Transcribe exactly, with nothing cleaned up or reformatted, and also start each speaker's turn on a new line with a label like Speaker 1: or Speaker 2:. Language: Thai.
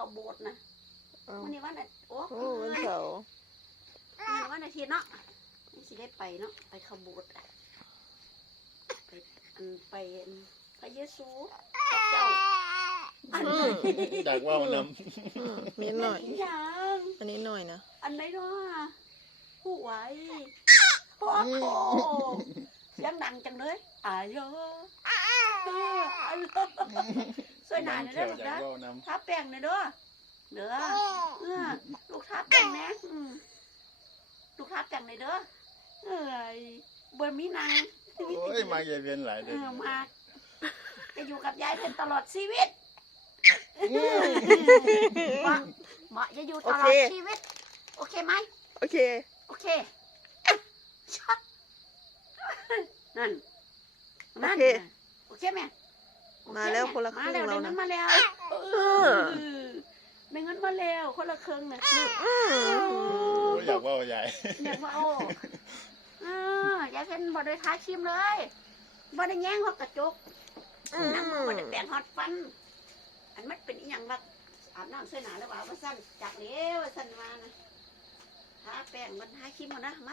Speaker 1: โบสถ์นะวันนี้วันอาทิตย์โอ้
Speaker 2: โอ้วันเสาร์
Speaker 1: วันนี้วันอาทิตย์เนาะนี่สิได้ไปเนาะไปเข้าโบสถ์ไปอันไปพระเยซูพระเจ้าอันนี้
Speaker 3: ดักว่ามันน
Speaker 2: อืมนิดหน่อย
Speaker 1: ยัง
Speaker 2: อันนี้หน่อยนะ
Speaker 1: อันไหนเนาะผู้ไหวโอ้โหเสียงดังจังเลยอายโยเอออายโย
Speaker 3: ำ
Speaker 1: สวยหนาเลยเด้อลูก
Speaker 3: ดั
Speaker 1: นะ
Speaker 3: กว่านำ
Speaker 1: ทาแป้งเลยเด้อเด้อเออลูกทาแป้งนะอืมลูกทาแป้งเลยเด้อเอ้ยเบอร์มีนาง
Speaker 3: โอ้ยมาเยายเวียนหลาย
Speaker 1: เอ
Speaker 3: เดือน
Speaker 1: อมาจะอยู่กับยายเป็นตลอดชีวิตเหมาะเหมาะจะอยู่ตลอดชีวิตโอเคไหม
Speaker 2: โอเค
Speaker 1: โอเคชักนั่น
Speaker 2: โอ
Speaker 1: นั่น
Speaker 2: เค
Speaker 1: โอเคไหมโอเ
Speaker 2: มาแล้วคนละครึ่ง
Speaker 1: มาแล้ว
Speaker 2: เรา
Speaker 1: ได้
Speaker 2: นะ
Speaker 1: เงินมาแล้ว
Speaker 2: เออ
Speaker 1: ได้เงินมาแล้วคนละครึ่งนะ
Speaker 2: อืม
Speaker 3: โอ้ยอยากว่าใหญ่
Speaker 1: อยากว่าโอ้เออยายเพนบ่ได้ทาครีมเลยบ่ได้แย่งฮอดกระจก
Speaker 2: อืม
Speaker 1: น้ำบ่ได้แปรงฮอดฟัน อันมันเป็นอีหยังว่าอาบน้ำใส่หนาแล้วว่าว่าซั่นจากเหลวว่าซั่นว่านะทาแป้งมันทาครีมมันนะ